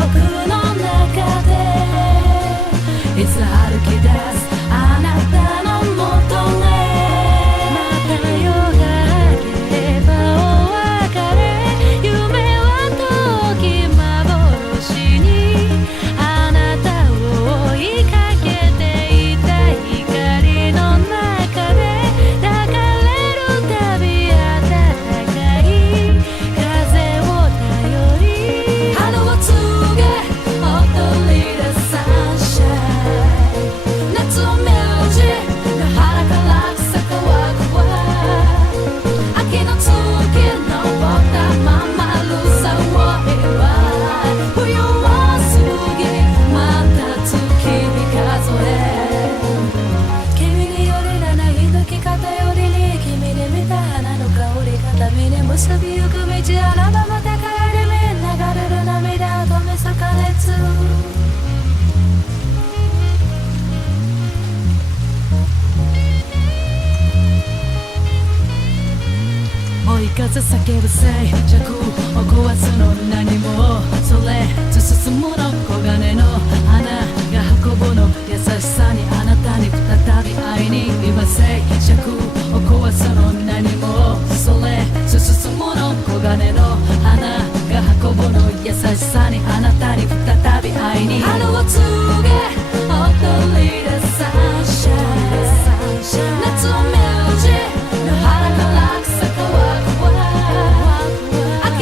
の中でいつ歩き出すあなたのもとへまた夜が明ければお別れ夢は遠き幻にあなたを追いかけていた光の中で抱かれるたび暖かい風を頼り春を告げ踊り出サンシャイン夏を見るじ野原から草乾くわ秋の月登ったままるさを祝い冬を過ぎまた月に数え君によりらない抱き方よりに君で見た花の香り片身に結びゆく道あらばまた帰り目流れる涙止めさか熱追い風叫ぶ静寂を壊すの何もそれ進むの黄金の花が運ぶの優しさにあなたに再び会いに今静寂を壊すの何もそれ進むの黄金の花が運ぶの優しさにあなたに再び会いに春を告げ踊り出サンシャイン夏を見るじ野原から草乾くわ秋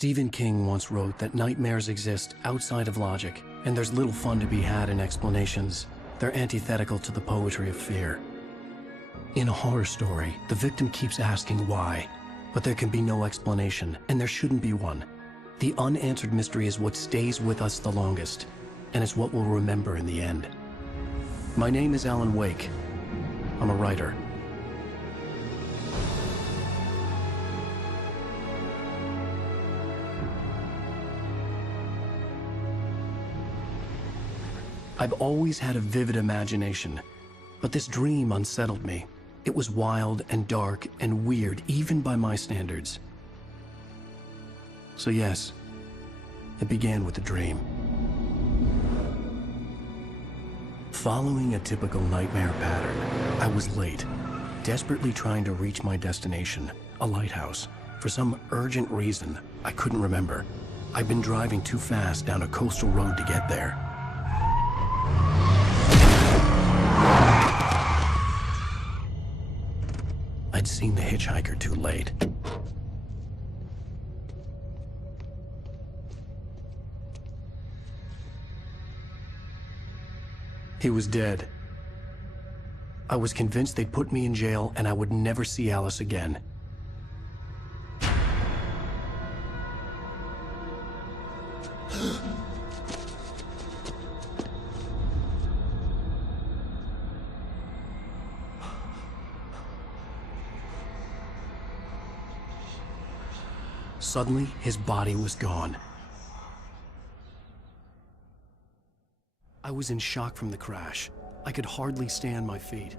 Stephen King once wrote that nightmares exist outside of logic, and there's little fun to be had in explanations. They're antithetical to the poetry of fear. In a horror story, the victim keeps asking why, but there can be no explanation, and there shouldn't be one. The unanswered mystery is what stays with us the longest, and it's what we'll remember in the end. My name is Alan Wake. I'm a writer. I've always had a vivid imagination, but this dream unsettled me. It was wild and dark and weird, even by my standards. So yes, it began with a dream. Following a typical nightmare pattern, I was late, desperately trying to reach my destination, a lighthouse. For some urgent reason, I couldn't remember. I'd been driving too fast down a coastal road to get there. I'd seen the hitchhiker too late. He was dead. I was convinced they'd put me in jail and I would never see Alice again. Suddenly, his body was gone. I was in shock from the crash. I could hardly stay on my feet.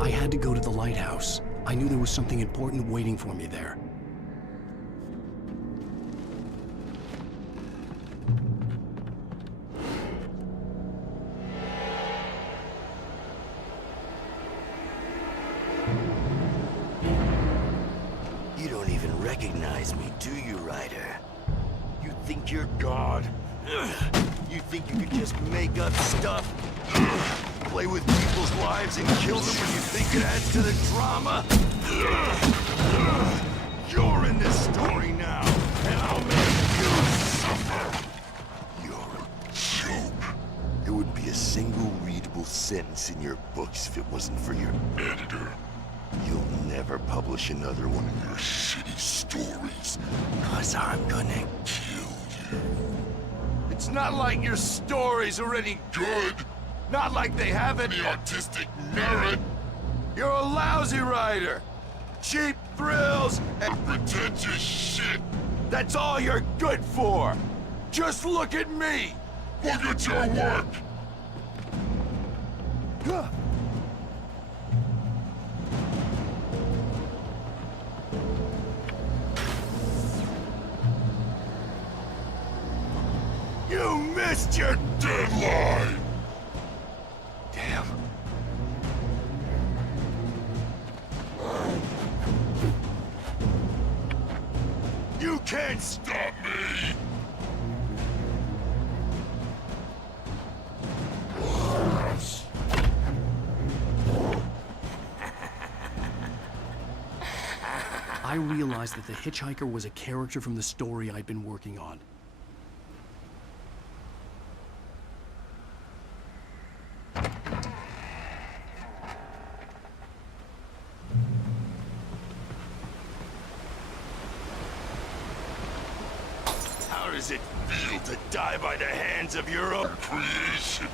I had to go to the lighthouse. I knew there was something important waiting for me there. You don't even recognize me, do you, Ryder? You think you're God? You think you could just make up stuff? Play with people's lives and kill them when you think it adds to the drama? You're in this story now, and I'll make you suffer! You're a joke. There wouldn't be a single readable sentence in your books if it wasn't for your editor. You'll never publish another one of your shitty stories, 'cause I'm gonna kill you. It's not like your stories are any good. Not like they have any artistic merit. You're a lousy writer. Cheap thrills and pretentious shit. That's all you're good for. Just look at me. Look at your work. You missed your deadline. Damn. You can't stop me! I realized that the hitchhiker was a character from the story I'd been working on. How does it feel to die by the hands of your own creation?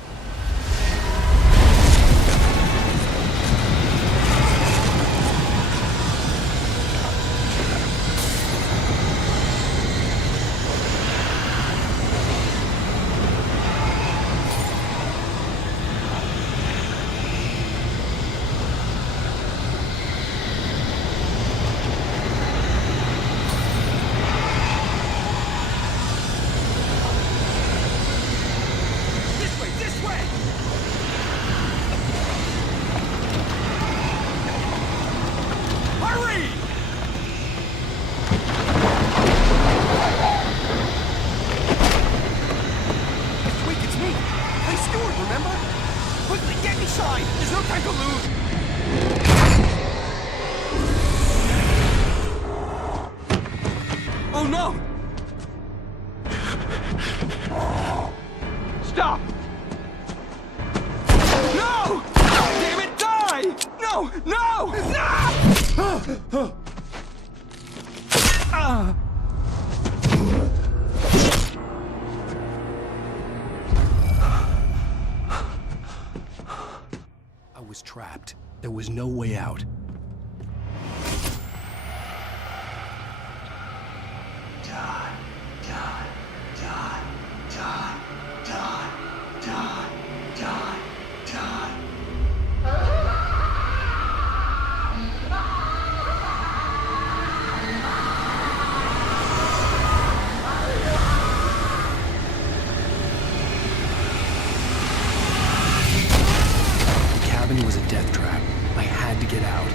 Stop! No! Damn it, die! No! No! No! I was trapped. There was no way out. Die, die, die, die, die, die, die, die. The cabin was a death trap. I had to get out.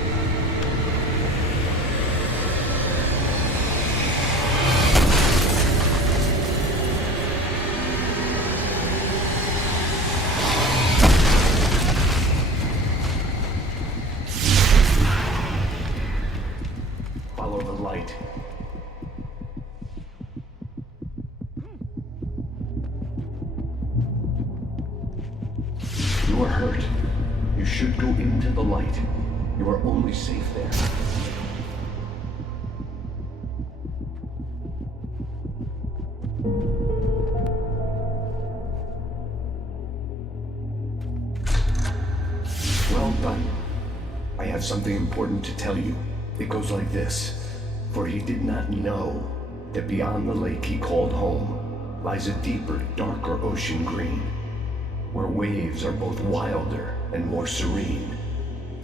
Follow the light. You are hurt. You should go into the light. You are only safe there. Well done. I have something important to tell you. It goes like this. For he did not know that beyond the lake he called home lies a deeper, darker ocean green, where waves are both wilder and more serene.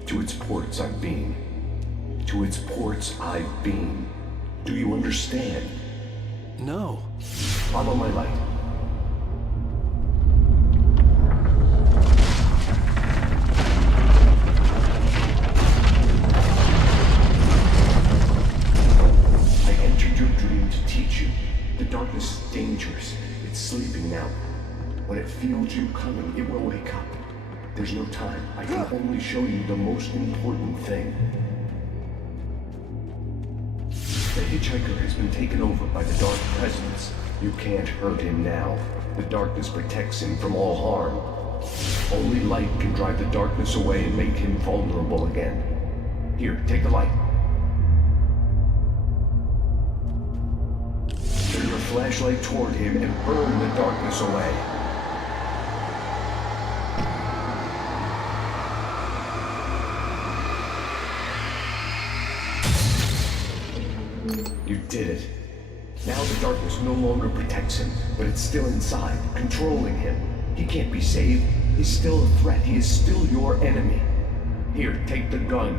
To its ports I've been. To its ports I've been. Do you understand? No. Follow my light. I entered your dream to teach you. The darkness is dangerous. It's sleeping now. When it feels you coming, it will wake up. There's no time. I can only show you the most important thing. The hitchhiker has been taken over by the dark presence. You can't hurt him now. The darkness protects him from all harm. Only light can drive the darkness away and make him vulnerable again. Here, take the light. Turn your flashlight toward him and burn the darkness away. You did it. Now the darkness no longer protects him, but it's still inside, controlling him. He can't be saved. He's still a threat. He is still your enemy. Here, take the gun.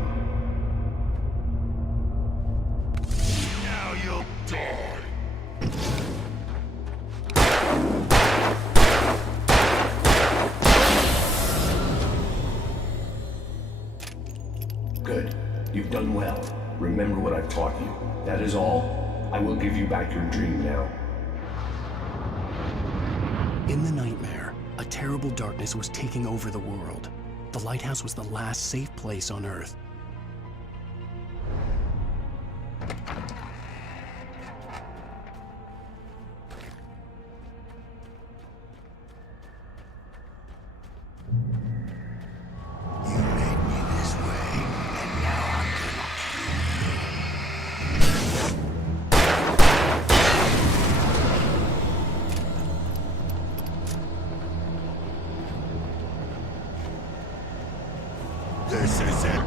Now you'll die. Good. You've done well. Remember what I've taught you. That is all. I will give you back your dream now. In the nightmare, a terrible darkness was taking over the world. The lighthouse was the last safe place on Earth. You made me this way, and now I'm gonna This isn't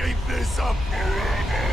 keep this up forever!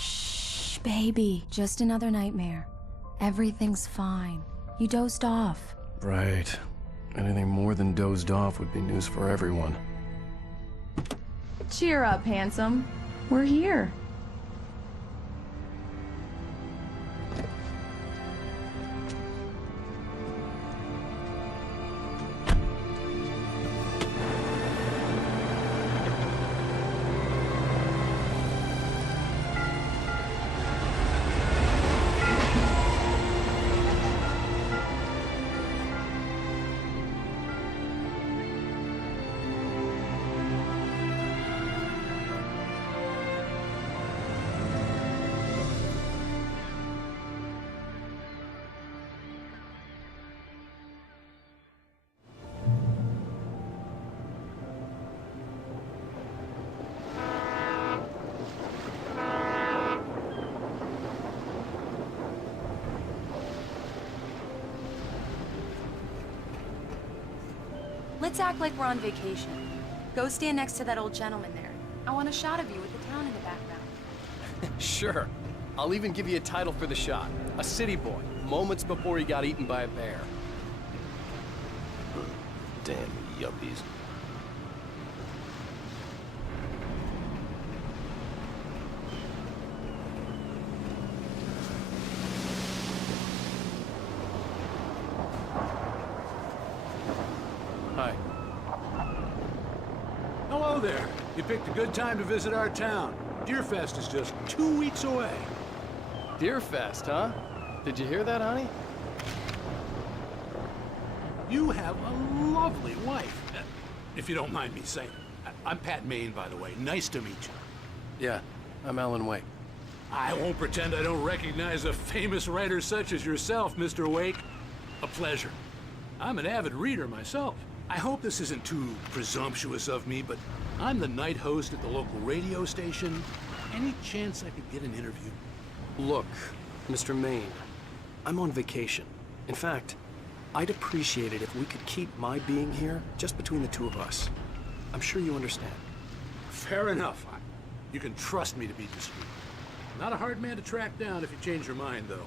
Shh, baby. Just another nightmare. Everything's fine. You dozed off. Right. Anything more than dozed off would be news for everyone. Cheer up, handsome. We're here. Let's act like we're on vacation. Go stand next to that old gentleman there. I want a shot of you with the town in the background. Sure. I'll even give you a title for the shot. A city boy, moments before he got eaten by a bear. Damn yuppies. Hi. Hello there. You picked a good time to visit our town. Deerfest is just 2 weeks away. Deerfest, huh? Did you hear that, honey? You have a lovely wife. If you don't mind me saying. I'm Pat Maine, by the way. Nice to meet you. Yeah, I'm Alan Wake. I won't pretend I don't recognize a famous writer such as yourself, Mr. Wake. A pleasure. I'm an avid reader myself. I hope this isn't too presumptuous of me, but I'm the night host at the local radio station. Any chance I could get an interview? Look, Mr. Maine, I'm on vacation. In fact, I'd appreciate it if we could keep my being here just between the two of us. I'm sure you understand. Fair enough. You can trust me to be discreet. Not a hard man to track down if you change your mind, though.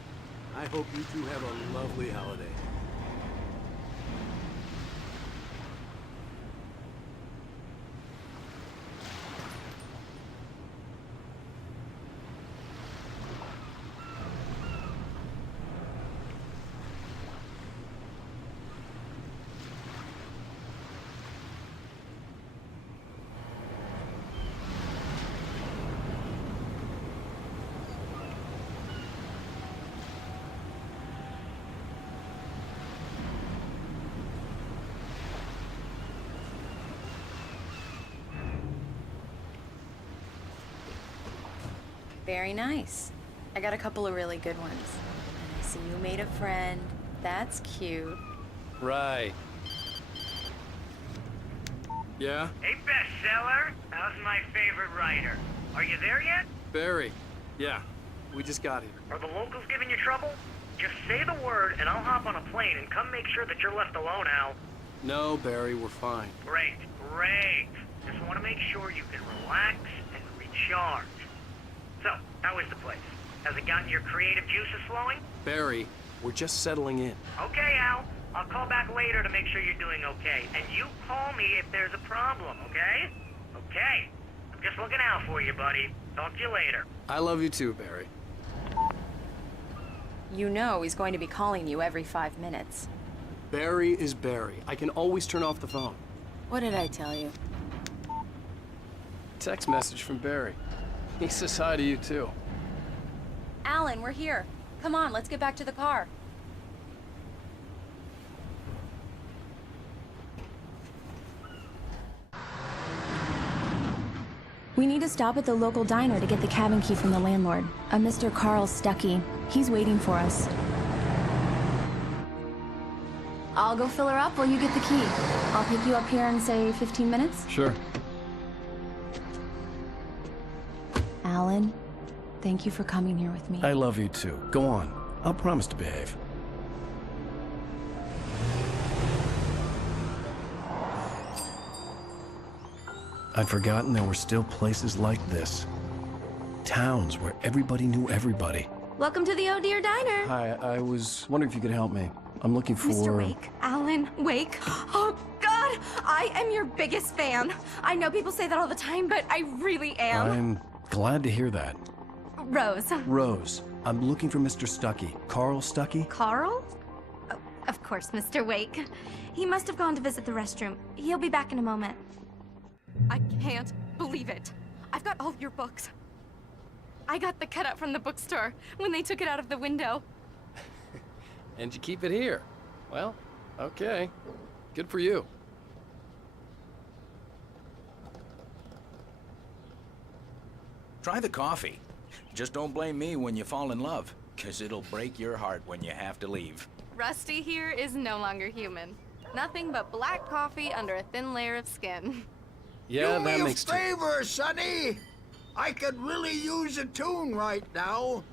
I hope you two have a lovely holiday. Very nice. I got a couple of really good ones. And I see you made a friend. That's cute. Right. Yeah? Hey, bestseller. How's my favorite writer? Are you there yet? Barry. Yeah. We just got here. Are the locals giving you trouble? Just say the word and I'll hop on a plane and come make sure that you're left alone, Al. No, Barry, we're fine. Great, great. Just want to make sure you can relax and recharge. So, how is the place? Has it gotten your creative juices flowing? Barry, we're just settling in. Okay, Al. I'll call back later to make sure you're doing okay. And you call me if there's a problem, okay? Okay. I'm just looking out for you, buddy. Talk to you later. I love you too, Barry. You know he's going to be calling you every 5 minutes. Barry is Barry. I can always turn off the phone. What did I tell you? Text message from Barry. He says hi to you too. Alan, we're here. Come on, let's get back to the car. We need to stop at the local diner to get the cabin key from the landlord, a Mr. Carl Stuckey. He's waiting for us. I'll go fill her up while you get the key. I'll pick you up here in, say, 15 minutes? Sure. Alan, thank you for coming here with me. I love you too. Go on. I'll promise to behave. I'd forgotten there were still places like this. Towns where everybody knew everybody. Welcome to the Oh Dear Diner. Hi, I was wondering if you could help me. I'm looking for... Mr. Wake. Alan Wake. Oh, God! I am your biggest fan. I know people say that all the time, but I really am. I'm glad to hear that. Rose. Rose, I'm looking for Mr. Stuckey. Carl Stuckey? Carl? Oh, of course, Mr. Wake. He must have gone to visit the restroom. He'll be back in a moment. I can't believe it. I've got all your books. I got the cutout from the bookstore when they took it out of the window. And you keep it here. Well, okay. Good for you. Try the coffee. Just don't blame me when you fall in love, 'cause it'll break your heart when you have to leave. Rusty here is no longer human. Nothing but black coffee under a thin layer of skin. Yeah, Do that me makes a favor, Sonny. I could really use a tune right now.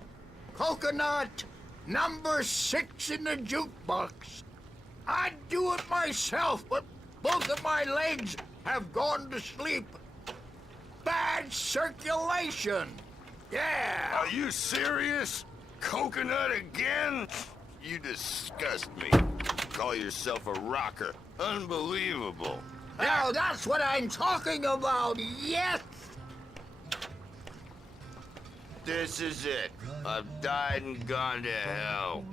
Coconut, number 6 in the jukebox. I'd do it myself, but both of my legs have gone to sleep. Bad circulation. Yeah. Are you serious? Coconut again? You disgust me. Call yourself a rocker. Unbelievable. Now that's what I'm talking about, yes! This is it. I've died and gone to hell.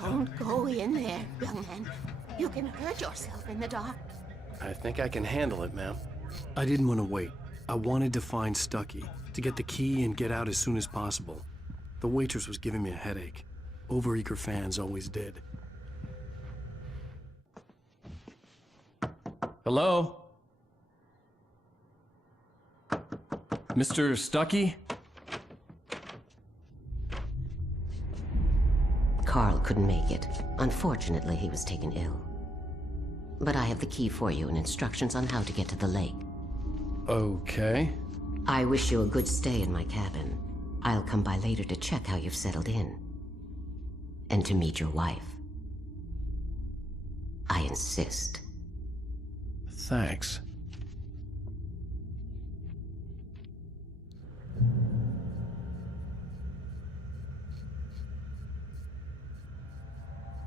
Don't go in there, young man. You can hurt yourself in the dark. I think I can handle it, ma'am. I didn't want to wait. I wanted to find Stuckey, to get the key and get out as soon as possible. The waitress was giving me a headache. Overeager fans always did. Hello? Mr. Stuckey? Carl couldn't make it. Unfortunately, he was taken ill. But I have the key for you and instructions on how to get to the lake. Okay. I wish you a good stay in my cabin. I'll come by later to check how you've settled in. And to meet your wife. I insist. Thanks.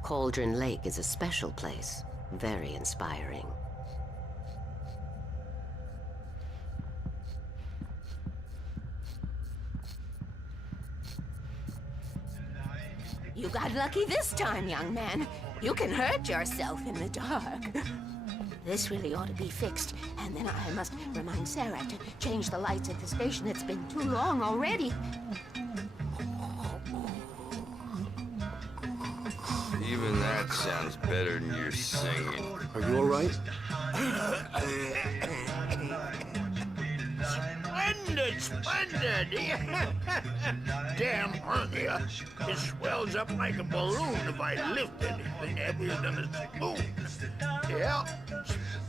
Cauldron Lake is a special place. Very inspiring. You got lucky this time, young man. You can hurt yourself in the dark. This really ought to be fixed, and then I must remind Sarah to change the lights at the station. It's been too long already. Even that sounds better than your singing. Are you all right? Splendid, splendid! Damn hernia. It swells up like a balloon if I lift anything heavier than a spoon. Yeah,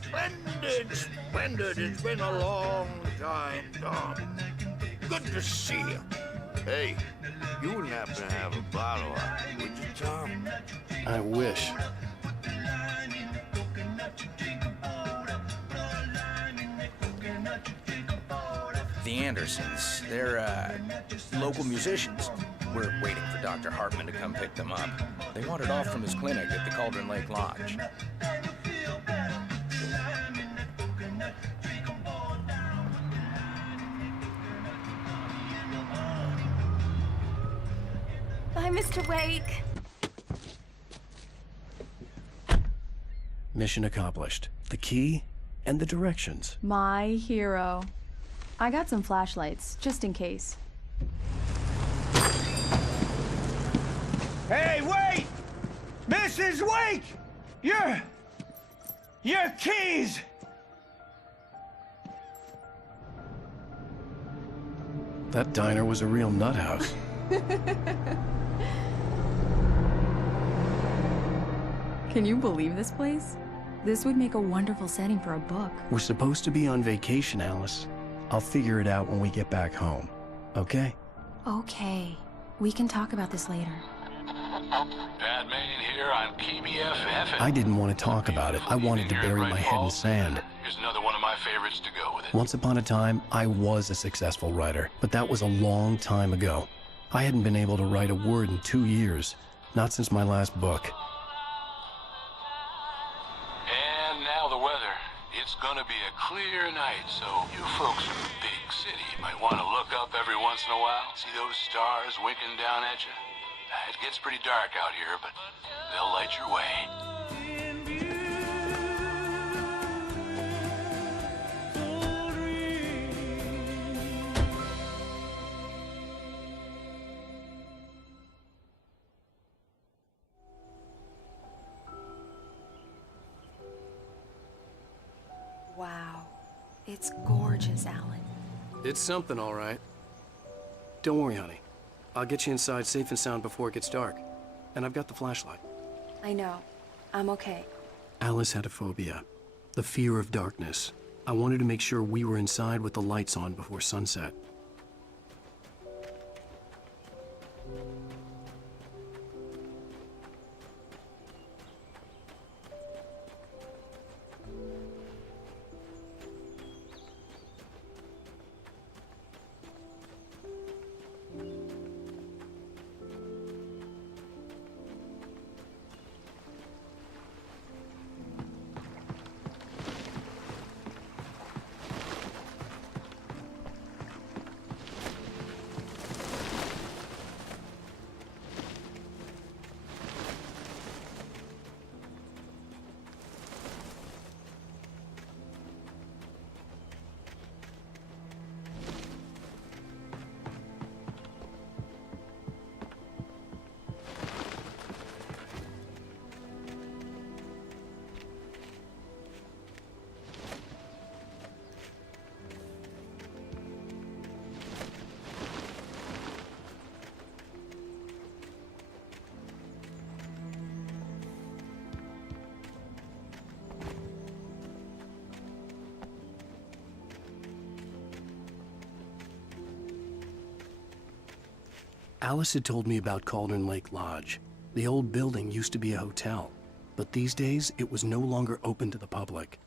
splendid, splendid. It's been a long time, Tom. Good to see you. Hey, you wouldn't happen to have a bottle of it, would you, Tom? I wish. The Andersons, they're, local musicians. We're waiting for Dr. Hartman to come pick them up. They wandered off from his clinic at the Cauldron Lake Lodge. Bye, Mr. Wake. Mission accomplished. The key and the directions. My hero. I got some flashlights, just in case. Hey, wait! Mrs. Wake! Your keys! That diner was a real nut house. Can you believe this place? This would make a wonderful setting for a book. We're supposed to be on vacation, Alice. I'll figure it out when we get back home. Okay? Okay. We can talk about this later. Bad man here on KBFF. I didn't want to talk about it. I wanted to bury my head in sand. Here's another one of my favorites to go with it. Once upon a time, I was a successful writer, but that was a long time ago. I hadn't been able to write a word in 2 years, not since my last book. And now the weather. It's gonna be a clear night, so you folks in the big city might want to look up every once in a while, see those stars winking down at you. It gets pretty dark out here, but they'll light your way. Wow. It's gorgeous, Alan. It's something, all right. Don't worry, honey. I'll get you inside safe and sound before it gets dark. And I've got the flashlight. I know. I'm okay. Alice had a phobia. The fear of darkness. I wanted to make sure we were inside with the lights on before sunset. Alice had told me about Cauldron Lake Lodge. The old building used to be a hotel, but these days it was no longer open to the public.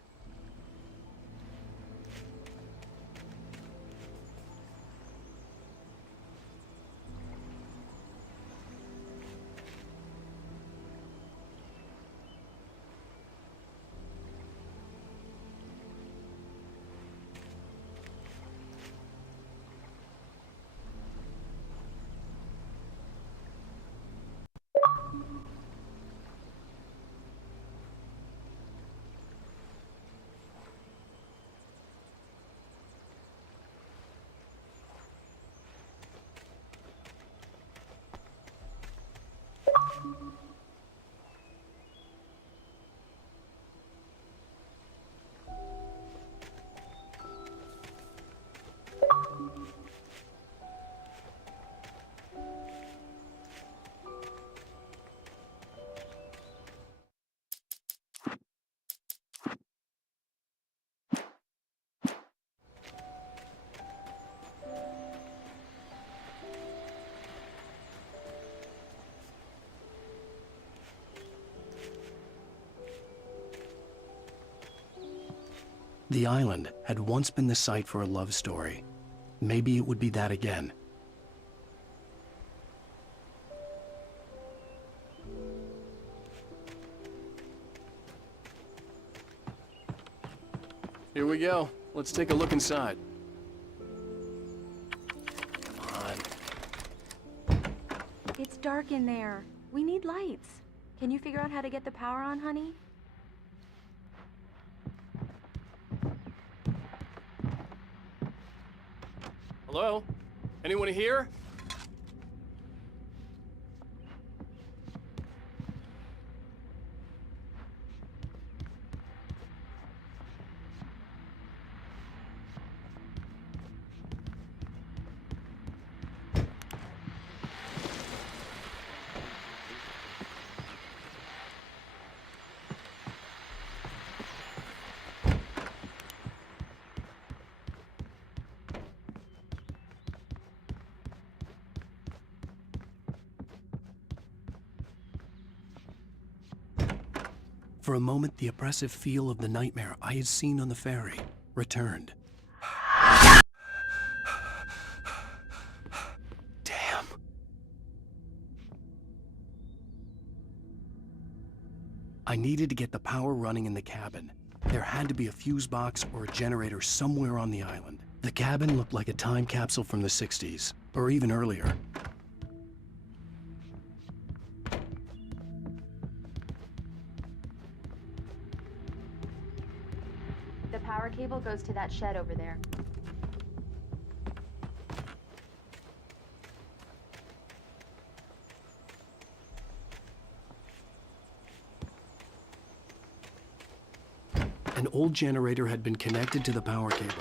The island had once been the site for a love story. Maybe it would be that again. Here we go. Let's take a look inside. Come on. It's dark in there. We need lights. Can you figure out how to get the power on, honey? Hello? Anyone here? For a moment, the oppressive feel of the nightmare I had seen on the ferry returned. Damn. I needed to get the power running in the cabin. There had to be a fuse box or a generator somewhere on the island. The cabin looked like a time capsule from the 60s, or even earlier. The power cable goes to that shed over there. An old generator had been connected to the power cable.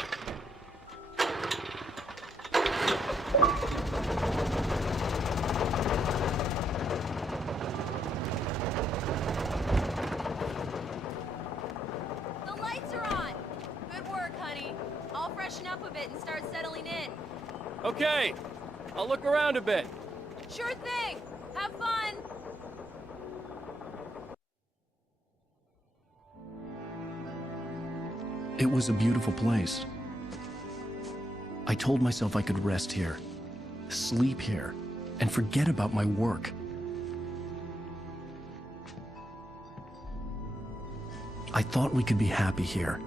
The lights are on! Good work, honey. I'll freshen up a bit and start settling in. Okay. I'll look around a bit. Sure thing! Have fun! It was a beautiful place. I told myself I could rest here, sleep here, and forget about my work. I thought we could be happy here.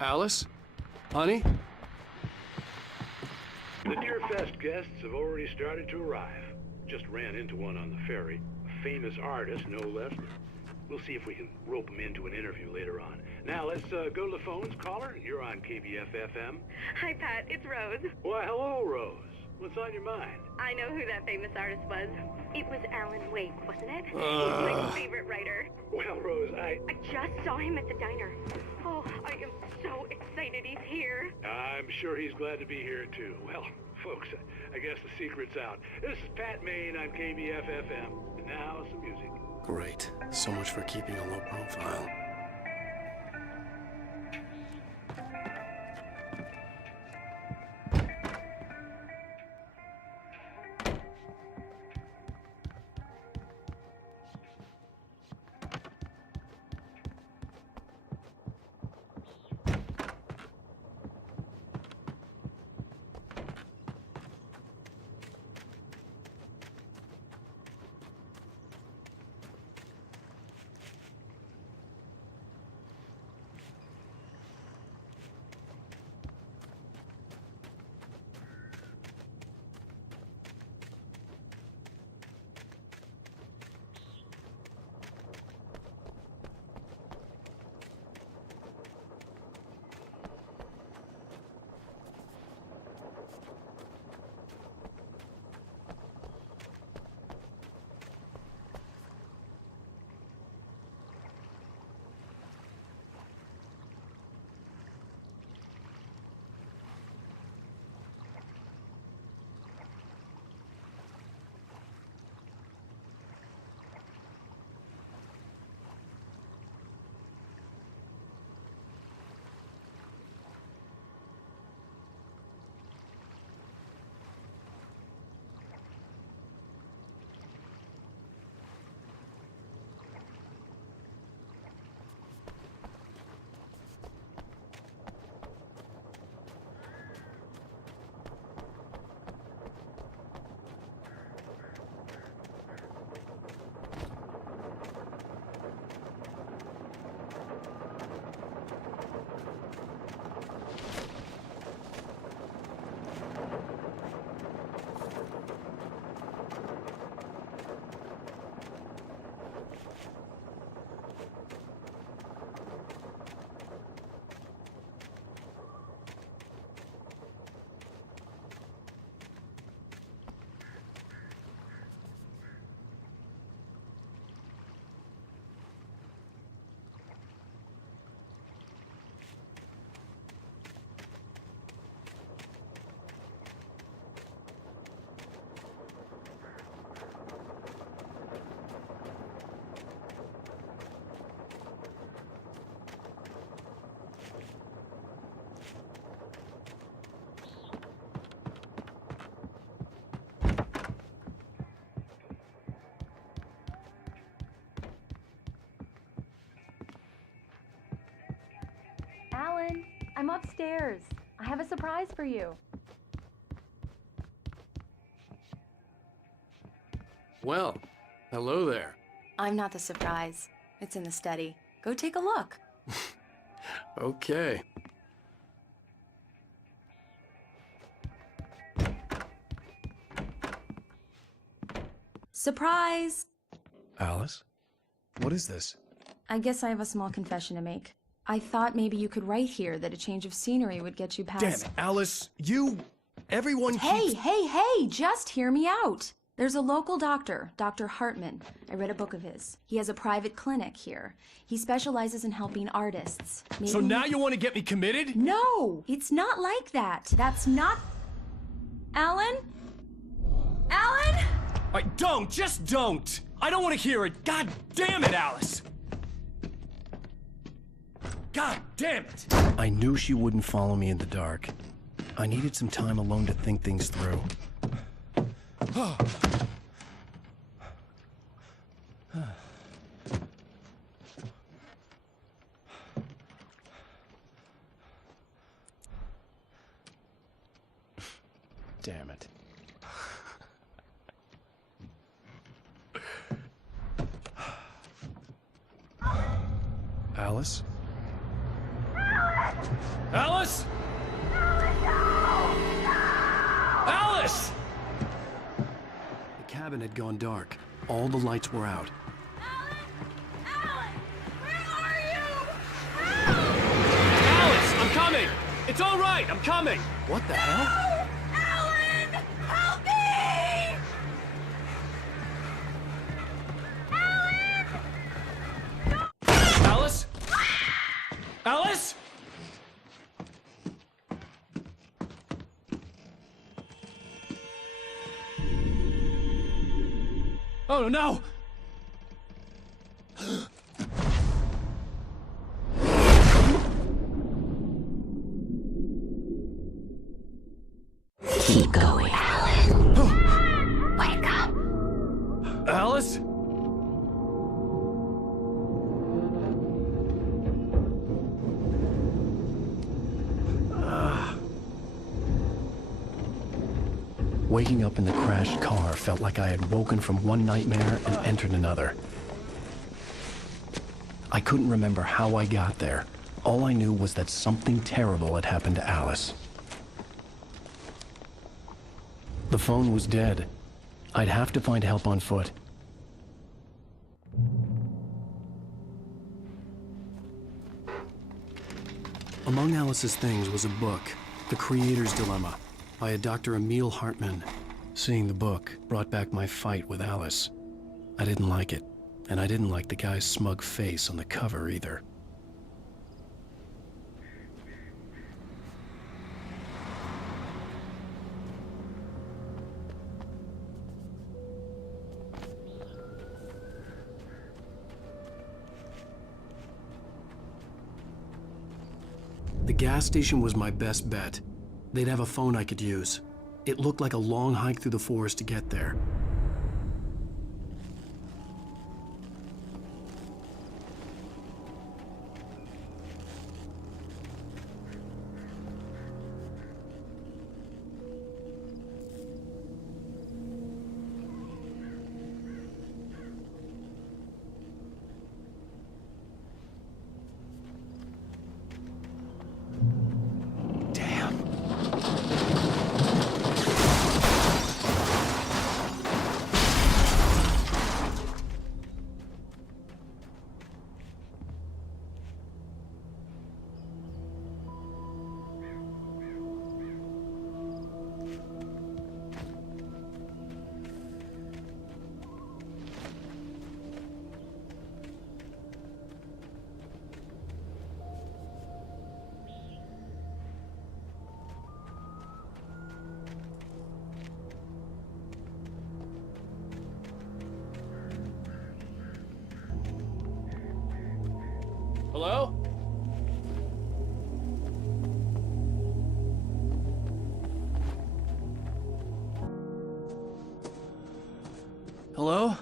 Alice? Honey? The Deerfest guests have already started to arrive. Just ran into one on the ferry. A famous artist, no less. We'll see if we can rope him into an interview later on. Now, let's go to the phones. Caller, you're on KBF-FM. Hi, Pat. It's Rose. Why, hello, Rose. What's on your mind? I know who that famous artist was. It was Alan Wake, wasn't it? He's my favorite writer. Well, Rose, I just saw him at the diner. Oh, I am so excited he's here. I'm sure he's glad to be here, too. Well, folks, I guess the secret's out. This is Pat Maine on KBF-FM. And now, some music. Great. So much for keeping a low profile. Come upstairs. I have a surprise for you. Well, hello there. I'm not the surprise. It's in the study. Go take a look. Okay. Surprise! Alice? What is this? I guess I have a small confession to make. I thought maybe you could write here that a change of scenery would get you past... Damn it, Alice! Everyone Hey, hey, just hear me out! There's a local doctor, Dr. Hartman. I read a book of his. He has a private clinic here. He specializes in helping artists. Maybe... So now you want to get me committed? No! It's not like that. That's not... Alan? Alan? Just don't! I don't want to hear it! God damn it, Alice! God damn it! I knew she wouldn't follow me in the dark. I needed some time alone to think things through. Damn it. Alice? Alice? Alice! The cabin had gone dark. All the lights were out. Alice, I'm coming! It's all right, I'm coming! What the hell? Alan! Help me! Alice? Alice? Oh no! Keep going, Alan. Wake up. Alice? Waking up in the crashed car felt like I had woken from one nightmare and entered another. I couldn't remember how I got there. All I knew was that something terrible had happened to Alice. The phone was dead. I'd have to find help on foot. Among Alice's things was a book, The Creator's Dilemma, by a Dr. Emil Hartman. Seeing the book brought back my fight with Alice. I didn't like it, and I didn't like the guy's smug face on the cover either. The gas station was my best bet. They'd have a phone I could use. It looked like a long hike through the forest to get there. Hello? Hello?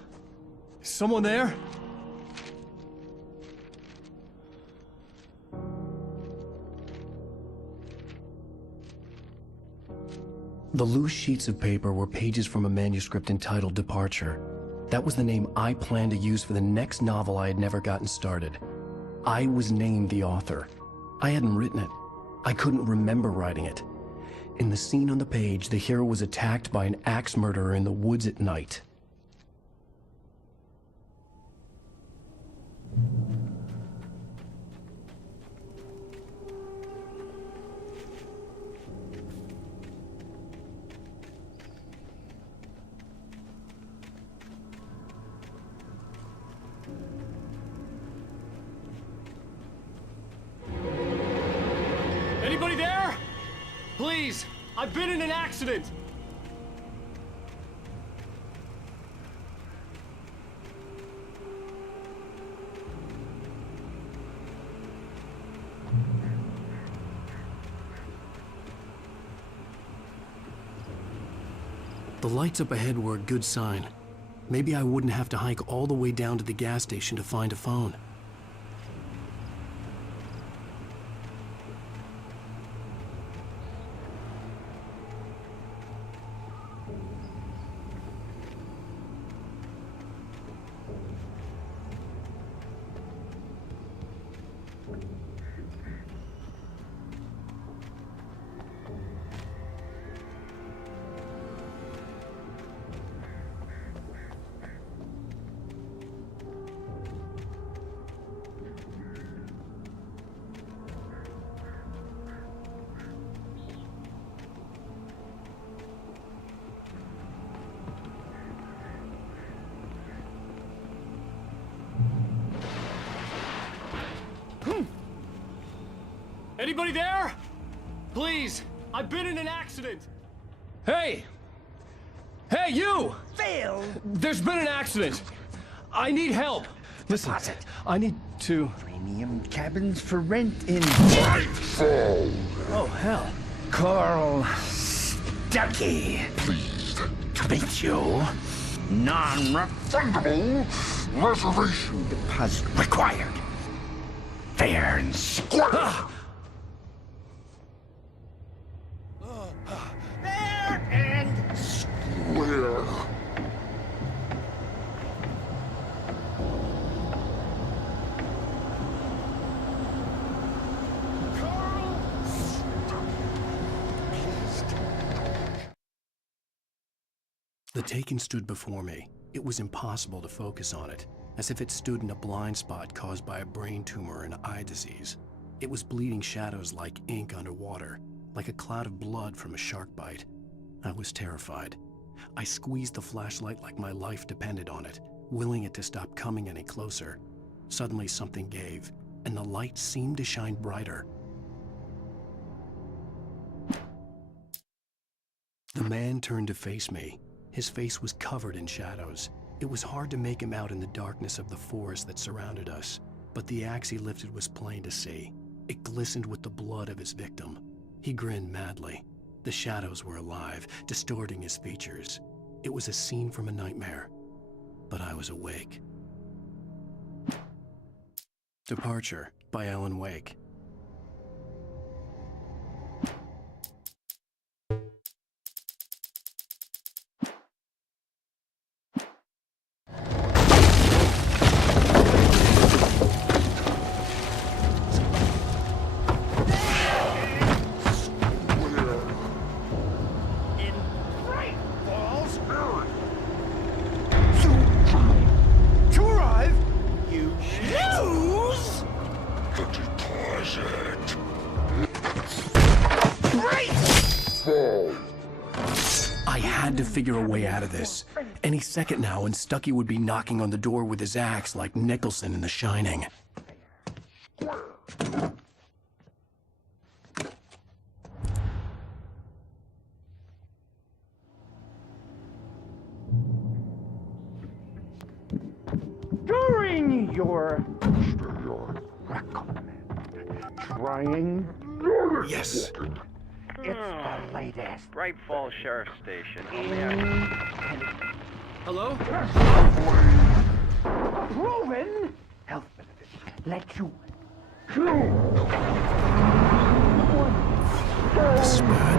Is someone there? The loose sheets of paper were pages from a manuscript entitled Departure. That was the name I planned to use for the next novel I had never gotten started. I was named the author. I hadn't written it. I couldn't remember writing it. In the scene on the page, the hero was attacked by an axe murderer in the woods at night. Anybody there? Please, I've been in an accident. The lights up ahead were a good sign. Maybe I wouldn't have to hike all the way down to the gas station to find a phone. Anybody there? Please, I've been in an accident. Hey! Hey, you! Phil! There's been an accident. I need help. Listen, I need to... Premium cabins for rent in... Nightfall! Oh, hell. Carl Stuckey. Pleased To meet you. Non-refundable reservation deposit required. Fair and square. Fair and square. The Taken stood before me. It was impossible to focus on it, as if it stood in a blind spot caused by a brain tumor and eye disease. It was bleeding shadows like ink underwater, like a cloud of blood from a shark bite. I was terrified. I squeezed the flashlight like my life depended on it, willing it to stop coming any closer. Suddenly something gave, and the light seemed to shine brighter. The man turned to face me. His face was covered in shadows. It was hard to make him out in the darkness of the forest that surrounded us, but the axe he lifted was plain to see. It glistened with the blood of his victim. He grinned madly. The shadows were alive, distorting his features. It was a scene from a nightmare, but I was awake. Departure by Alan Wake. I had to figure a way out of this. Any second now, and Stuckey would be knocking on the door with his axe like Nicholson in The Shining. During your recommend trying. Yes. It's the latest. Bright Falls Sheriff Station. Hello? Proven health benefits let you This is bad.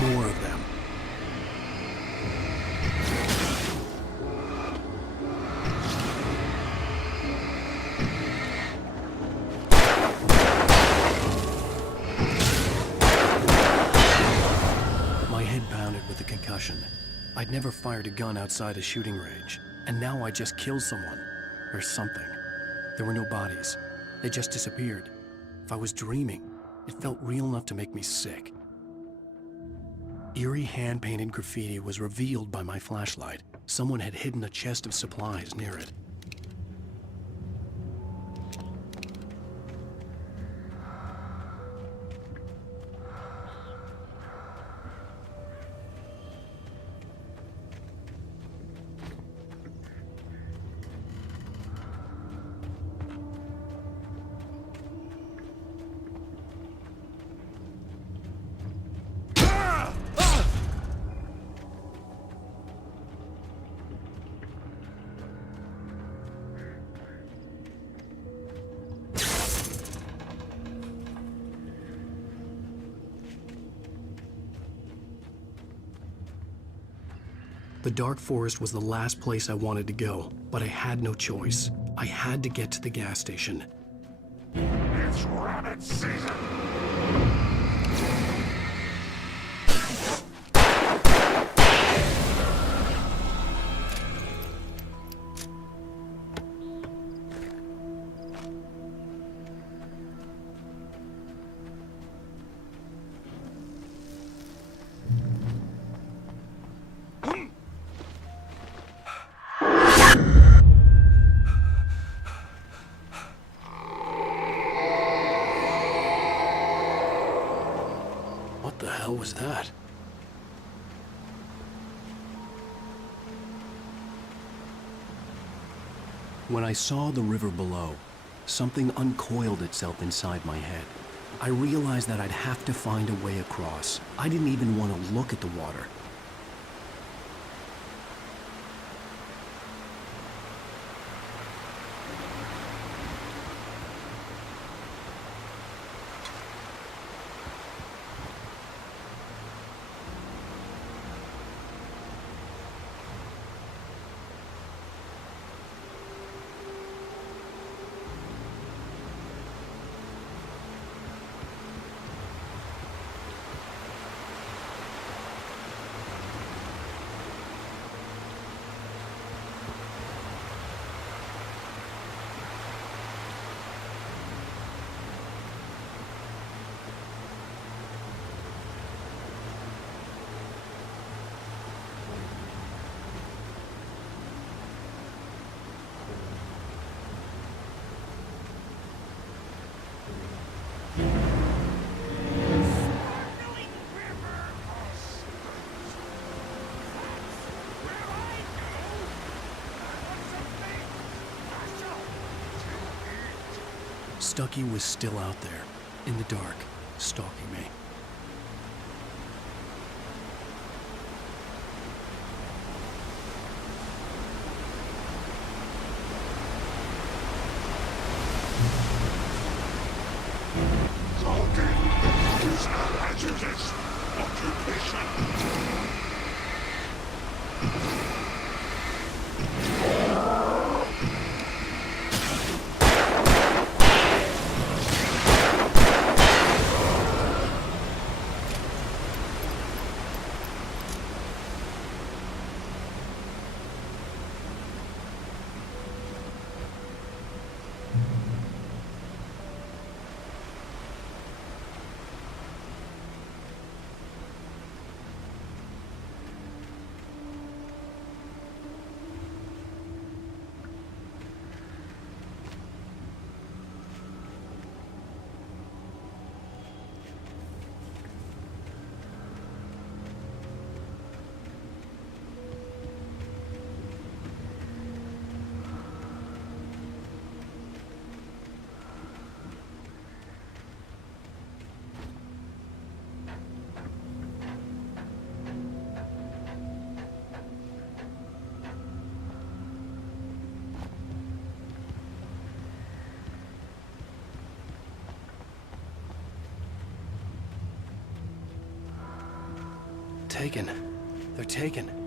More of them. My head pounded with the concussion. I'd never fired a gun outside a shooting range, and now I just killed someone. Or something. There were no bodies. They just disappeared. If I was dreaming, it felt real enough to make me sick. Eerie hand-painted graffiti was revealed by my flashlight. Someone had hidden a chest of supplies near it. The dark forest was the last place I wanted to go, but I had no choice. I had to get to the gas station. It's rabbit season! What the hell was that? When I saw the river below, something uncoiled itself inside my head. I realized that I'd have to find a way across. I didn't even want to look at the water. Stucky was still out there, in the dark, stalking me. Taken. They're taken.